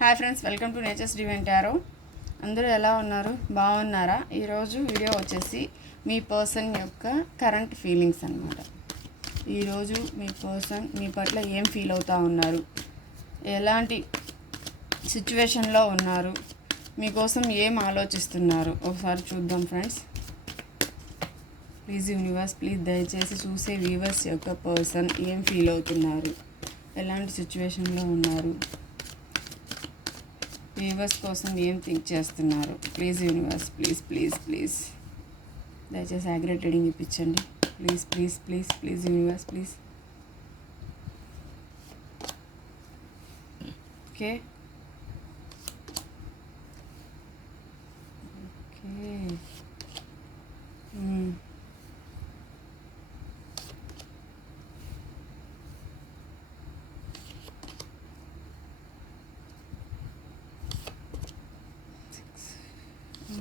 Hi friends, welcome to nature's divine tarot. అందరూ ఎలా ఉన్నారు? బాగున్నారా? ఈరోజు వీడియో వచ్చేసి మీ పర్సన్ యొక్క కరెంట్ ఫీలింగ్స్ అన్నమాట. ఈరోజు మీ పర్సన్ మీ పట్ల ఏం ఫీల్ అవుతూ ఉన్నారు, ఎలాంటి సిచ్యువేషన్లో ఉన్నారు, మీకోసం ఏం ఆలోచిస్తున్నారు ఒకసారి చూద్దాం ఫ్రెండ్స్. ప్లీజ్ యూనివర్స్, ప్లీజ్ దయచేసి చూసే వ్యూవర్స్ యొక్క పర్సన్ ఏం ఫీల్ అవుతున్నారు, ఎలాంటి సిచ్యువేషన్లో ఉన్నారు, వ్యూవర్స్ కోసం ఏం థింక్ చేస్తున్నారు. Please universe, please please please దయచేసి యాగ్రేట్ రీడింగ్ ఇప్పించండి. Please please please please universe, please. Okay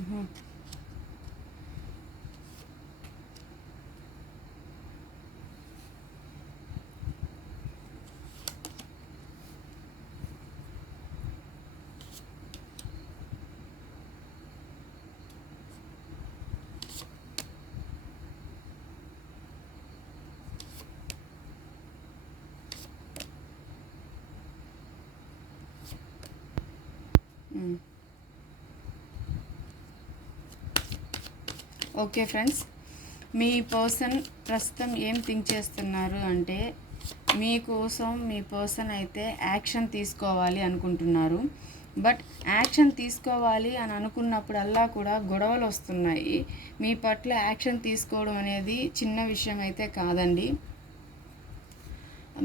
okay okay friends, me person ప్రస్తుతం ఏం థింక్ చేస్తున్నారు అంటే మీకోసం మీ పర్సన్ అయితే యాక్షన్ తీసుకోవాలి అనుకుంటున్నారు. బట్ యాక్షన్ తీసుకోవాలి అని అనుకున్నప్పుడల్లా కూడా గొడవలు వస్తున్నాయి. మీ పట్ల యాక్షన్ తీసుకోవడం అనేది చిన్న విషయం అయితే కాదండి.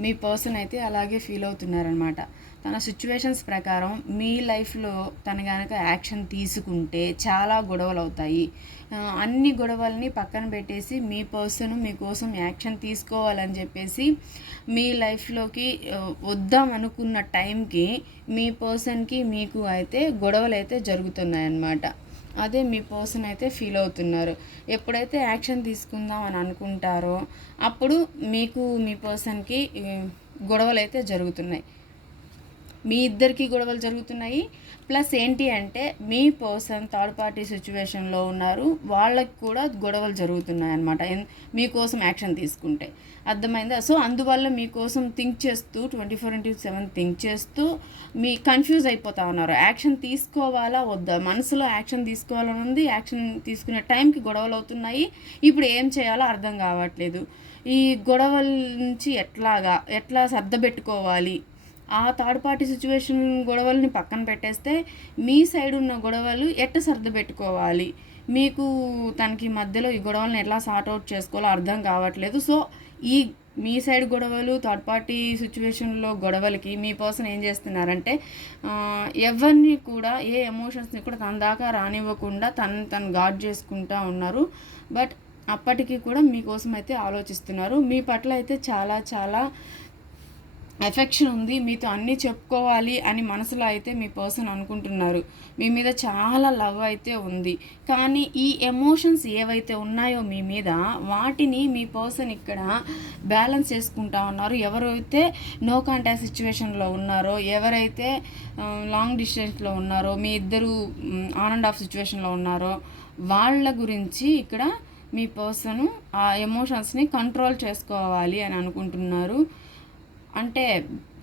మీ పర్సన్ అయితే అలాగే ఫీల్ అవుతున్నారనమాట. తన సిచ్యువేషన్స్ ప్రకారం మీ లైఫ్లో తన కనుక యాక్షన్ తీసుకుంటే చాలా గొడవలు అవుతాయి. అన్ని గొడవల్ని పక్కన పెట్టేసి మీ పర్సన్ మీకోసం యాక్షన్ తీసుకోవాలని చెప్పేసి మీ లైఫ్లోకి వద్దాం అనుకున్న టైంకి మీ పర్సన్కి మీకు అయితే గొడవలు అయితే జరుగుతున్నాయన్నమాట. అదే మీ పర్సన్ అయితే ఫీల్ అవుతున్నారు. ఎప్పుడైతే యాక్షన్ తీసుకుందాం అని అనుకుంటారో అప్పుడు మీకు మీ పర్సన్కి గొడవలు అయితే జరుగుతున్నాయి. మీ ఇద్దరికి గొడవలు జరుగుతున్నాయి. ప్లస్ ఏంటి అంటే మీ పర్సన్ థర్డ్ పార్టీ సిచ్యువేషన్లో ఉన్నారు, వాళ్ళకి కూడా గొడవలు జరుగుతున్నాయి అన్నమాట మీకోసం యాక్షన్ తీసుకుంటే. అర్థమైందా? సో అందువల్ల మీకోసం థింక్ చేస్తూ 24/7 థింక్ చేస్తూ మీ కన్ఫ్యూజ్ అయిపోతూ ఉన్నారు. యాక్షన్ తీసుకోవాలా వద్దా, మనసులో యాక్షన్ తీసుకోవాలని ఉంది, యాక్షన్ తీసుకునే టైంకి గొడవలు అవుతున్నాయి. ఇప్పుడు ఏం చేయాలో అర్థం కావట్లేదు. ఈ గొడవల నుంచి ఎట్లా సర్దబెట్టుకోవాలి, ఆ థర్డ్ పార్టీ సిచ్యువేషన్ గొడవల్ని పక్కన పెట్టేస్తే మీ సైడ్ ఉన్న గొడవలు సర్దబెట్టుకోవాలి. మీకు తనకి మధ్యలో ఈ గొడవలను ఎట్లా సార్ట్అవుట్ చేసుకోవాలో అర్థం కావట్లేదు. సో ఈ మీ సైడ్ గొడవలు, థర్డ్ పార్టీ సిచ్యువేషన్లో గొడవలకి మీ పర్సన్ ఏం చేస్తున్నారంటే ఎవరిని కూడా ఏ ఎమోషన్స్ని కూడా తన దాకా రానివ్వకుండా తను గార్డ్ చేసుకుంటూ ఉన్నారు. బట్ అప్పటికి కూడా మీకోసం అయితే ఆలోచిస్తున్నారు. మీ పట్ల అయితే చాలా చాలా ఎఫెక్షన్ ఉంది, మీతో అన్నీ చెప్పుకోవాలి అని మనసులో అయితే మీ పర్సన్ అనుకుంటున్నారు. మీ మీద చాలా లవ్ అయితే ఉంది. కానీ ఈ ఎమోషన్స్ ఏవైతే ఉన్నాయో మీ మీద, వాటిని మీ పర్సన్ ఇక్కడ బ్యాలెన్స్ చేసుకుంటా ఉన్నారు. ఎవరైతే నో కాంటాక్ట్ సిచ్యువేషన్లో ఉన్నారో, ఎవరైతే లాంగ్ డిస్టెన్స్లో ఉన్నారో, మీ ఇద్దరు ఆన్ అండ్ ఆఫ్ సిచ్యువేషన్లో ఉన్నారో వాళ్ళ గురించి ఇక్కడ మీ పర్సన్ ఆ ఎమోషన్స్ని కంట్రోల్ చేసుకోవాలి అని అనుకుంటున్నారు. అంటే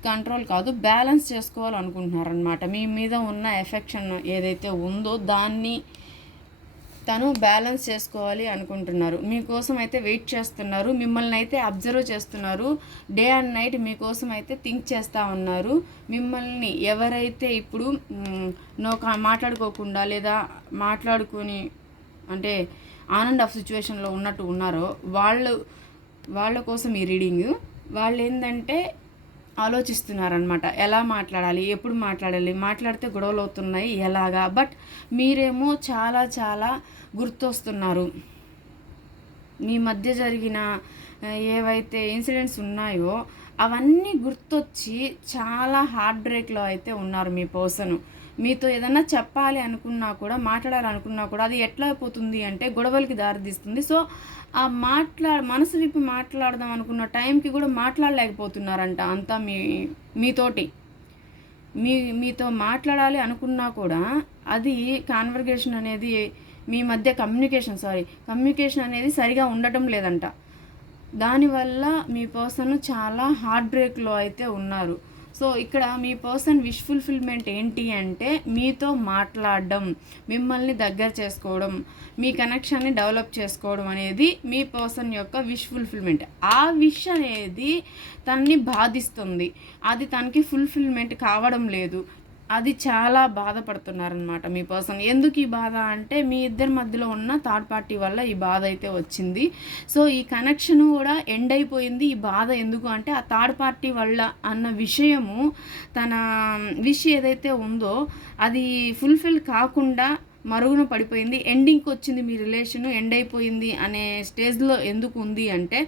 కంట్రోల్ కాదు, బ్యాలెన్స్ చేసుకోవాలనుకుంటున్నారనమాట. మీ మీద ఉన్న ఎఫెక్షన్ ఏదైతే ఉందో దాన్ని తను బ్యాలెన్స్ చేసుకోవాలి అనుకుంటున్నారు. మీకోసం అయితే వెయిట్ చేస్తున్నారు, మిమ్మల్ని అయితే అబ్జర్వ్ చేస్తున్నారు. డే అండ్ నైట్ మీకోసం అయితే థింక్ చేస్తూ ఉన్నారు. మిమ్మల్ని ఎవరైతే ఇప్పుడు మాట్లాడుకోకుండా లేదా మాట్లాడుకొని అంటే ఆన్ అండ్ ఆఫ్ సిచ్యువేషన్లో ఉన్నట్టు ఉన్నారో వాళ్ళ కోసం ఈ రీడింగ్. వాళ్ళు ఏంటంటే ఆలోచిస్తున్నారనమాట, ఎలా మాట్లాడాలి, ఎప్పుడు మాట్లాడాలి, మాట్లాడితే గొడవలు అవుతున్నాయి ఎలాగా. బట్ మీరేమో చాలా చాలా గుర్తొస్తున్నారు. మీ మధ్య జరిగిన ఏవైతే ఇన్సిడెంట్స్ ఉన్నాయో అవన్నీ గుర్తొచ్చి చాలా హార్ట్ బ్రేక్లో అయితే ఉన్నారు మీ పర్సన్. మీతో ఏదన్నా చెప్పాలి అనుకున్నా కూడా, మాట్లాడాలనుకున్నా కూడా అది ఎట్లా అయిపోతుంది అంటే గొడవలకి దారితీస్తుంది. సో ఆ మనసు విప్పి మాట్లాడదాం అనుకున్న టైంకి కూడా మాట్లాడలేకపోతున్నారంట అంతా మీతోటి. మీతో మాట్లాడాలి అనుకున్నా కూడా అది కాన్వర్జేషన్ అనేది మీ మధ్య కమ్యూనికేషన్ అనేది సరిగా ఉండటం లేదంట. దానివల్ల మీ పర్సన్ చాలా హార్ట్ బ్రేక్లో అయితే ఉన్నారు. సో ఇక్కడ మీ పర్సన్ విష్ ఫుల్ఫిల్మెంట్ ఏంటి అంటే మీతో మాట్లాడడం, మిమ్మల్ని దగ్గర చేసుకోవడం, మీ కనెక్షన్ని డెవలప్ చేసుకోవడం అనేది మీ పర్సన్ యొక్క విష్ ఫుల్ఫిల్మెంట్. ఆ విష్ అనేది తనని బాధిస్తుంది, అది తనకి ఫుల్ఫిల్మెంట్ కావడం లేదు. అది చాలా బాధపడుతున్నారనమాట మీ పర్సన్. ఎందుకు ఈ బాధ అంటే మీ ఇద్దరి మధ్యలో ఉన్న థర్డ్ పార్టీ వల్ల ఈ బాధ అయితే వచ్చింది. సో ఈ కనెక్షన్ కూడా ఎండ్ అయిపోయింది. ఈ బాధ ఎందుకు అంటే ఆ థర్డ్ పార్టీ వల్ల అన్న విషయము, తన విష్ ఏదైతే ఉందో అది ఫుల్ఫిల్ కాకుండా మరుగున పడిపోయింది. ఎండింగ్కి వచ్చింది, మీ రిలేషన్ ఎండ్ అయిపోయింది అనే స్టేజ్లో ఎందుకు ఉంది అంటే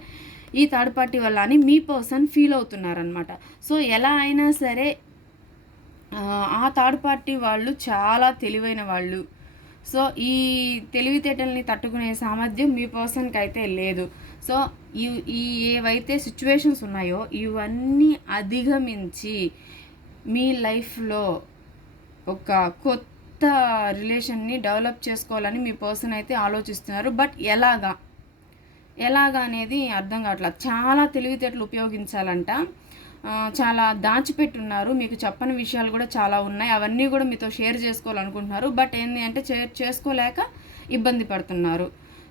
ఈ థర్డ్ పార్టీ వల్ల అని మీ పర్సన్ ఫీల్ అవుతున్నారనమాట. సో ఎలా అయినా సరే ఆ థర్డ్ పార్టీ వాళ్ళు చాలా తెలివైన వాళ్ళు. సో ఈ తెలివితేటల్ని తట్టుకునే సామర్థ్యం మీ పర్సన్కి అయితే లేదు. సో ఈ ఏవైతే సిచ్యువేషన్స్ ఉన్నాయో ఇవన్నీ అధిగమించి మీ లైఫ్లో ఒక కొత్త రిలేషన్ని డెవలప్ చేసుకోవాలని మీ పర్సన్ అయితే ఆలోచిస్తున్నారు. బట్ ఎలాగా అనేది అర్థం కావట్లేదు. చాలా తెలివితేటలు ఉపయోగించాలంట, చాలా దాచిపెట్టున్నారు. మీకు చెప్పని విషయాలు కూడా చాలా ఉన్నాయి, అవన్నీ కూడా మీతో షేర్ చేసుకోవాలనుకుంటున్నారు. బట్ ఏంటి అంటే చేసుకోలేక ఇబ్బంది పడుతున్నారు.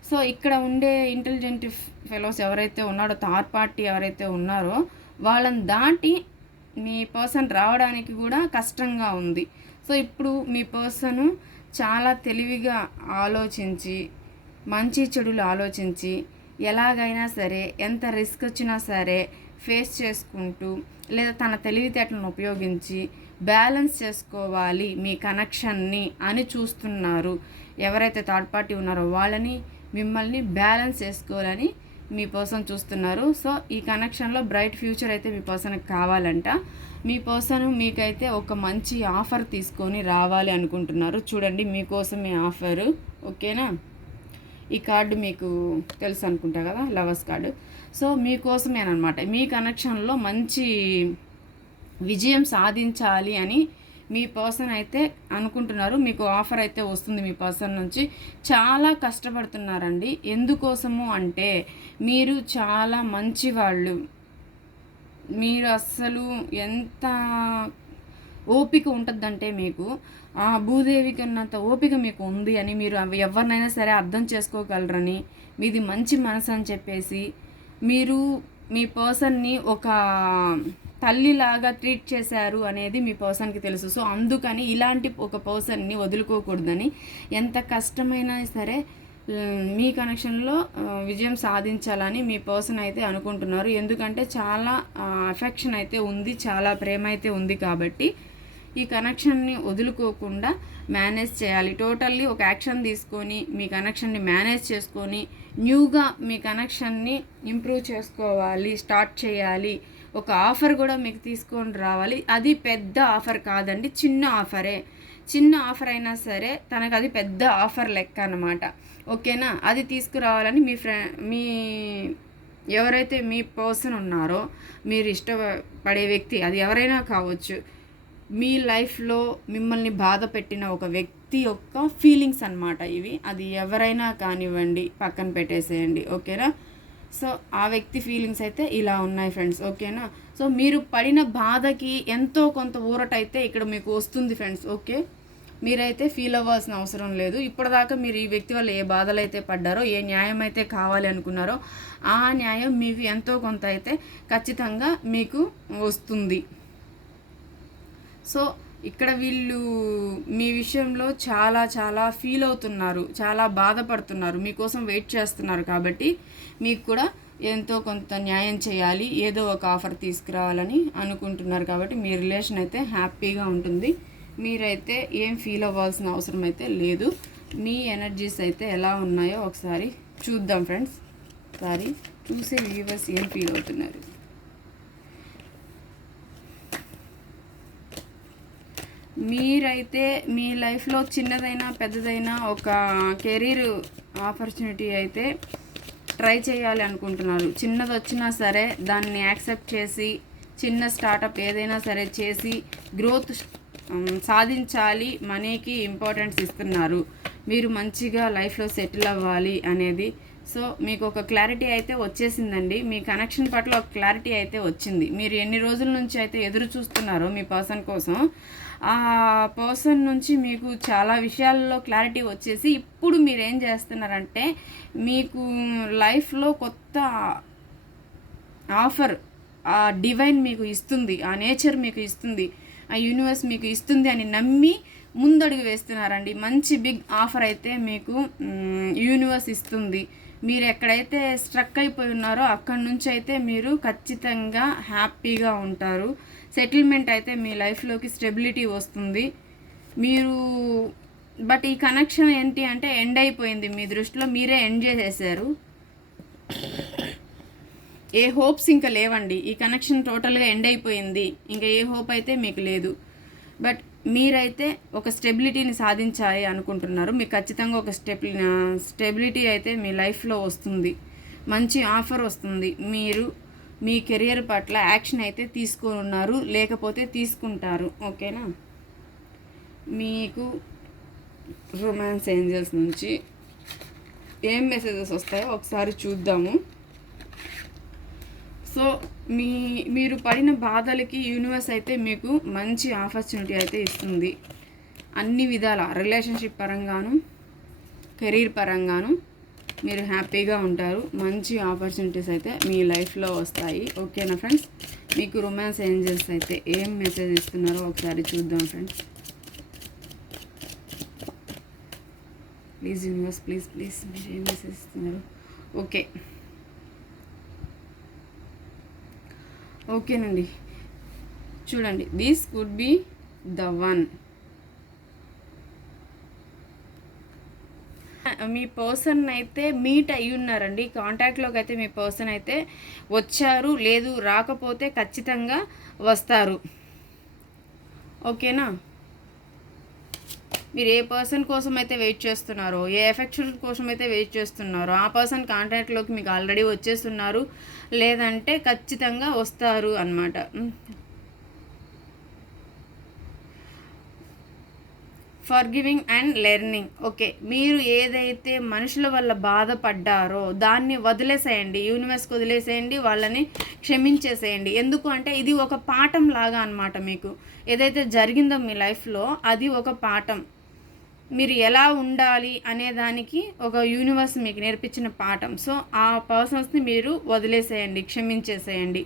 సో ఇక్కడ ఉండే ఇంటెలిజెంట్ ఫెలోస్ ఎవరైతే ఉన్నారో, థర్డ్ పార్టీ ఎవరైతే ఉన్నారో వాళ్ళని దాటి మీ పర్సన్ రావడానికి కూడా కష్టంగా ఉంది. సో ఇప్పుడు మీ పర్సన్ చాలా తెలివిగా ఆలోచించి, మంచి చెడులు ఆలోచించి, ఎలాగైనా సరే ఎంత రిస్క్ వచ్చినా సరే ఫేస్ చేసుకుంటూ, లేదా తన తెలివితేటలను ఉపయోగించి బ్యాలెన్స్ చేసుకోవాలి మీ కనెక్షన్ని అని చూస్తున్నారు. ఎవరైతే థర్డ్ పార్టీ ఉన్నారో వాళ్ళని, మిమ్మల్ని బ్యాలెన్స్ చేసుకోవాలని మీ పర్సన్ చూస్తున్నారు. సో ఈ కనెక్షన్లో బ్రైట్ ఫ్యూచర్ అయితే మీ పర్సన్కి కావాలంట. మీ పర్సన్ మీకైతే ఒక మంచి ఆఫర్ తీసుకొని రావాలి అనుకుంటున్నారు. చూడండి మీకోసమే ఆఫరు, ఓకేనా. ఈ కార్డు మీకు తెలుసు అనుకుంటా కదా, లవర్స్ కార్డు. సో మీకోసమేనమాట. మీ కనెక్షన్లో మంచి విజయం సాధించాలి అని మీ పర్సన్ అయితే అనుకుంటున్నారు. మీకు ఆఫర్ అయితే వస్తుంది మీ పర్సన్ నుంచి. చాలా కష్టపడుతున్నారండి. ఎందుకోసము అంటే మీరు చాలా మంచివాళ్ళు. మీరు అస్సలు ఎంత ఓపిక ఉంటుందంటే మీకు ఆ భూదేవికి ఉన్నంత ఓపిక మీకు ఉంది అని, మీరు ఎవరినైనా సరే అర్థం చేసుకోగలరని, మీది మంచి మనసు అని చెప్పేసి మీరు మీ పర్సన్ని ఒక తల్లిలాగా ట్రీట్ చేశారు అనేది మీ పర్సన్కి తెలుసు. సో అందుకని ఇలాంటి ఒక పర్సన్ని వదులుకోకూడదని ఎంత కష్టమైనా సరే మీ కనెక్షన్లో విజయం సాధించాలని మీ పర్సన్ అయితే అనుకుంటున్నారు. ఎందుకంటే చాలా అఫెక్షన్ అయితే ఉంది, చాలా ప్రేమ అయితే ఉంది. కాబట్టి ఈ కనెక్షన్ని వదులుకోకుండా మేనేజ్ చేయాలి. టోటల్లీ ఒక యాక్షన్ తీసుకొని మీ కనెక్షన్ని మేనేజ్ చేసుకొని న్యూగా మీ కనెక్షన్ని ఇంప్రూవ్ చేసుకోవాలి, స్టార్ట్ చేయాలి. ఒక ఆఫర్ కూడా మీకు తీసుకొని రావాలి. అది పెద్ద ఆఫర్ కాదండి, చిన్న ఆఫరే. చిన్న ఆఫర్ అయినా సరే తనకు అది పెద్ద ఆఫర్ లెక్క అన్నమాట, ఓకేనా. అది తీసుకురావాలని మీ ఎవరైతే మీ పర్సన్ ఉన్నారో, మీరు ఇష్టపడే వ్యక్తి, అది ఎవరైనా కావచ్చు, మీ లైఫ్లో మిమ్మల్ని బాధ పెట్టిన ఒక వ్యక్తి యొక్క ఫీలింగ్స్ అన్నమాట ఇవి. అది ఎవరైనా కానివ్వండి, పక్కన పెట్టేసేయండి, ఓకేనా. సో ఆ వ్యక్తి ఫీలింగ్స్ అయితే ఇలా ఉన్నాయి ఫ్రెండ్స్, ఓకేనా. సో మీరు పడిన బాధకి ఎంతో కొంత ఊరట అయితే ఇక్కడ మీకు వస్తుంది ఫ్రెండ్స్, ఓకే. మీరైతే ఫీల్ అవ్వాల్సిన అవసరం లేదు. ఇప్పటిదాకా మీరు ఈ వ్యక్తి వల్ల ఏ బాధలు అయితే పడ్డారో, ఏ న్యాయం అయితే కావాలి అనుకున్నారో ఆ న్యాయం మీకు ఎంతో కొంత అయితే ఖచ్చితంగా మీకు వస్తుంది. సో ఇక్కడ వీళ్ళు మీ విషయంలో చాలా చాలా ఫీల్ అవుతున్నారు, చాలా బాధపడుతున్నారు, మీకోసం వెయిట్ చేస్తున్నారు. కాబట్టి మీకు కూడా ఎంతో కొంత న్యాయం చేయాలి, ఏదో ఒక ఆఫర్ తీసుకురావాలని అనుకుంటున్నారు. కాబట్టి మీ రిలేషన్ అయితే హ్యాపీగా ఉంటుంది. మీరైతే ఏం ఫీల్ అవ్వాల్సిన అవసరం అయితే లేదు. మీ ఎనర్జీస్ అయితే ఎలా ఉన్నాయో ఒకసారి చూద్దాం ఫ్రెండ్స్. ఒకసారి చూసే వ్యూవర్స్ ఏం ఫీల్ అవుతున్నారు. మీరైతే మీ లైఫ్లో చిన్నదైనా పెద్దదైనా ఒక కెరీర్ ఆపర్చునిటీ అయితే ట్రై చేయాలి అనుకుంటున్నారు. చిన్నది వచ్చినా సరే దాన్ని యాక్సెప్ట్ చేసి చిన్న స్టార్టప్ ఏదైనా సరే చేసి గ్రోత్ సాధించాలి, మనీకి ఇంపార్టెన్స్ ఇస్తున్నారు, మీరు మంచిగా లైఫ్లో సెటిల్ అవ్వాలి అనేది. సో మీకు ఒక క్లారిటీ అయితే వచ్చేసిందండి, మీ కనెక్షన్ పట్ల ఒక క్లారిటీ అయితే వచ్చింది. మీరు ఎన్ని రోజుల నుంచి అయితే ఎదురు చూస్తున్నారో మీ పర్సన్ కోసం, ఆ పర్సన్ నుంచి మీకు చాలా విషయాల్లో క్లారిటీ వచ్చేసి ఇప్పుడు మీరు ఏం చేస్తున్నారంటే, మీకు లైఫ్లో కొత్త ఆఫర్ ఆ డివైన్ మీకు ఇస్తుంది, ఆ నేచర్ మీకు ఇస్తుంది, ఆ యూనివర్స్ మీకు ఇస్తుంది అని నమ్మి ముందడుగు వేస్తున్నారండి. మంచి బిగ్ ఆఫర్ అయితే మీకు యూనివర్స్ ఇస్తుంది. మీరు ఎక్కడైతే స్ట్రక్ అయిపోయి ఉన్నారో అక్కడి నుంచి అయితే మీరు ఖచ్చితంగా హ్యాపీగా ఉంటారు. సెటిల్మెంట్ అయితే మీ లైఫ్లోకి స్టెబిలిటీ వస్తుంది. మీరు బట్ ఈ కనెక్షన్ ఏంటి అంటే ఎండ్ అయిపోయింది, మీ దృష్టిలో మీరే ఎండ్ చేసేసారు. ఏ హోప్స్ ఇంకా లేవండి, ఈ కనెక్షన్ టోటల్గా ఎండ్ అయిపోయింది, ఇంకా ఏ హోప్ అయితే మీకు లేదు. బట్ మీరైతే ఒక స్టెబిలిటీని సాధించాలి అనుకుంటున్నారు. మీకు ఖచ్చితంగా ఒక స్టెబిలిటీ అయితే మీ లైఫ్లో వస్తుంది, మంచి ఆఫర్ వస్తుంది. మీరు మీ కెరియర్ పట్ల యాక్షన్ అయితే తీసుకున్నారు, లేకపోతే తీసుకుంటారు. ఓకేనా? మీకు రొమాన్స్ ఏంజల్స్ నుంచి ఏం మెసేజెస్ వస్తాయో ఒకసారి చూద్దాము. సో మీరు పడిన బాధలకి యూనివర్స్ అయితే మీకు మంచి ఆపర్చునిటీ అయితే ఇస్తుంది. అన్ని విధాల రిలేషన్షిప్ పరంగాను, కెరీర్ పరంగాను మీరు హ్యాపీగా ఉంటారు. మంచి ఆపర్చునిటీస్ అయితే మీ లైఫ్లో వస్తాయి. ఓకేనా ఫ్రెండ్స్? మీకు రొమాన్స్ ఏంజల్స్ అయితే ఏం మెసేజ్ ఇస్తున్నారో ఒకసారి చూద్దాం friends. Please universe, please please మీరు ఏం మెసేజ్ ఇస్తున్నారు? ఓకేనండి, చూడండి. This could be the one. Me person అయితే మీట్ అయ్యి ఉన్నారండి, కాంటాక్ట్లోకి అయితే మీ పర్సన్ అయితే వచ్చారు, లేదు రాకపోతే ఖచ్చితంగా వస్తారు. ఓకేనా? మీరు ఏ పర్సన్ కోసం అయితే వెయిట్ చేస్తున్నారో, ఏ ఎఫెక్షన్ కోసం అయితే వెయిట్ చేస్తున్నారో ఆ పర్సన్ కాంటాక్ట్లోకి మీకు ఆల్రెడీ వచ్చేస్తున్నారు, లేదంటే ఖచ్చితంగా వస్తారు అన్నమాట. Forgiving and learning. ఓకే, మీరు ఏదైతే మనుషుల వల్ల బాధపడ్డారో దాన్ని వదిలేసేయండి, యూనివర్స్కి వదిలేసేయండి, వాళ్ళని క్షమించేసేయండి. ఎందుకు అంటే ఇది ఒక పాఠం లాగా అనమాట. మీకు ఏదైతే జరిగిందో మీ లైఫ్లో అది ఒక పాఠం. మీరు ఎలా ఉండాలి అనే దానికి ఒక యూనివర్స్ మీకు నేర్పించిన పాఠం. సో ఆ పర్సన్స్ని మీరు వదిలేసేయండి, క్షమించేసేయండి.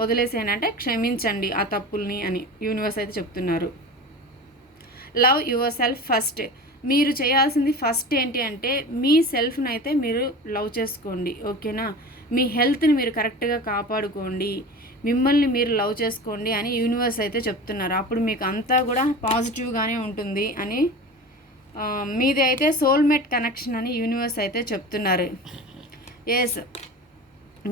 వదిలేసేయండి అంటే క్షమించండి ఆ తప్పుల్ని అని యూనివర్స్ అయితే చెప్తున్నారు. Love your self first. మీరు చేయాల్సింది ఫస్ట్ ఏంటి అంటే మీ సెల్ఫ్ని అయితే మీరు లవ్ చేసుకోండి. ఓకేనా? మీ హెల్త్ని మీరు కరెక్ట్గా కాపాడుకోండి, మిమ్మల్ని మీరు లవ్ చేసుకోండి అని యూనివర్స్ అయితే చెప్తున్నారు. అప్పుడు మీకు అంతా కూడా పాజిటివ్గానే ఉంటుంది అని. మీది అయితే సోల్మేట్ కనెక్షన్ అని యూనివర్స్ అయితే చెప్తున్నారు. ఎస్,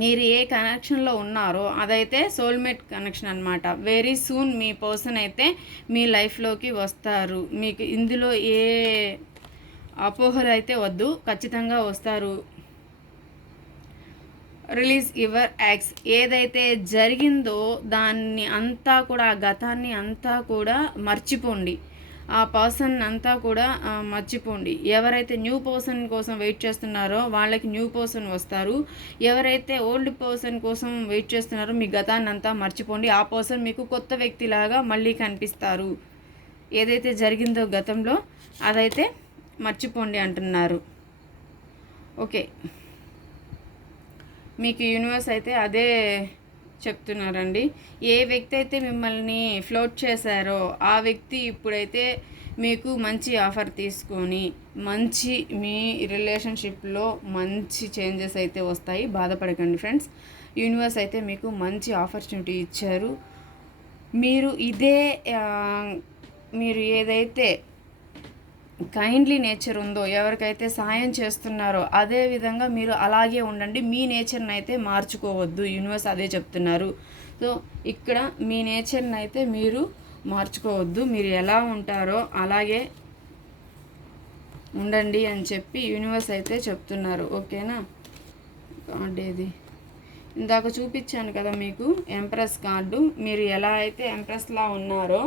మీరు ఏ కనెక్షన్లో ఉన్నారో అదైతే సోల్మేట్ కనెక్షన్ అనమాట. వెరీ సూన్ మీ పర్సన్ అయితే మీ లైఫ్లోకి వస్తారు. మీకు ఇందులో ఏ అపోహలు అయితే వద్దు, ఖచ్చితంగా వస్తారు. Release your aches. ఏదైతే జరిగిందో దాన్ని అంతా కూడా, ఆ గతాన్ని అంతా కూడా మర్చిపోండి, ఆ పర్సన్ అంతా కూడా మర్చిపోండి. ఎవరైతే న్యూ పర్సన్ కోసం వెయిట్ చేస్తున్నారో వాళ్ళకి న్యూ పర్సన్ వస్తారు. ఎవరైతే ఓల్డ్ పర్సన్ కోసం వెయిట్ చేస్తున్నారో మీ గతాన్ని అంతా మర్చిపోండి, ఆ పర్సన్ మీకు కొత్త వ్యక్తిలాగా మళ్ళీ కనిపిస్తారు. ఏదైతే జరిగిందో గతంలో అదైతే మర్చిపోండి అంటున్నారు. ఓకే, మీకు యూనివర్స్ అయితే అదే చెప్తున్నారండి. ఏ వ్యక్తి అయితే మిమ్మల్ని ఫ్లోట్ చేశారో ఆ వ్యక్తి ఇప్పుడైతే మీకు మంచి ఆఫర్ తీసుకొని మంచి మీ రిలేషన్షిప్లో మంచి చేంజెస్ అయితే వస్తాయి. బాధపడకండి ఫ్రెండ్స్, యూనివర్స్ అయితే మీకు మంచి ఆపర్చునిటీ ఇచ్చారు. మీరు ఏదైతే కైండ్లీ నేచర్ ఉందో, ఎవరికైతే సాయం చేస్తున్నారో అదే విధంగా మీరు అలాగే ఉండండి. మీ నేచర్ని అయితే మార్చుకోవద్దు, యూనివర్స్ అదే చెప్తున్నారు. సో ఇక్కడ మీ నేచర్ని అయితే మీరు మార్చుకోవద్దు, మీరు ఎలా ఉంటారో అలాగే ఉండండి అని చెప్పి యూనివర్స్ అయితే చెప్తున్నారు. ఓకేనా? కార్డ్ ఏది? ఇందాక చూపించాను కదా మీకు ఎంప్రెస్ కార్డు. మీరు ఎలా అయితే ఎంప్రెస్లా ఉన్నారో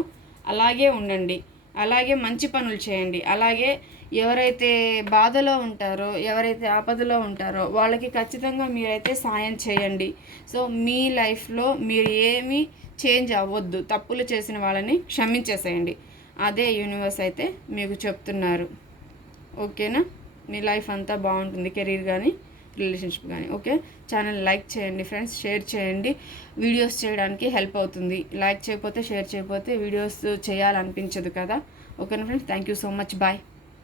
అలాగే ఉండండి, అలాగే మంచి పనులు చేయండి. అలాగే ఎవరైతే బాధలో ఉంటారో, ఎవరైతే ఆపదలో ఉంటారో వాళ్ళకి ఖచ్చితంగా మీరైతే సాయం చేయండి. సో మీ లైఫ్లో మీరు ఏమీ చేంజ్ అవ్వద్దు, తప్పులు చేసిన వాళ్ళని క్షమించేసేయండి. అదే యూనివర్స్ అయితే మీకు చెప్తున్నారు. ఓకేనా? మీ లైఫ్ అంతా బాగుంటుంది, కెరీర్ కానీ రిలేషన్షిప్ కానీ. ఓకే, ఛానల్ లైక్ చేయండి ఫ్రెండ్స్, షేర్ చేయండి. వీడియోస్ చేయడానికి హెల్ప్ అవుతుంది. లైక్ చేయకపోతే, షేర్ చేయకపోతే వీడియోస్ చేయాలనిపించదు కదా. ఓకేనా friends, thank you so much, bye.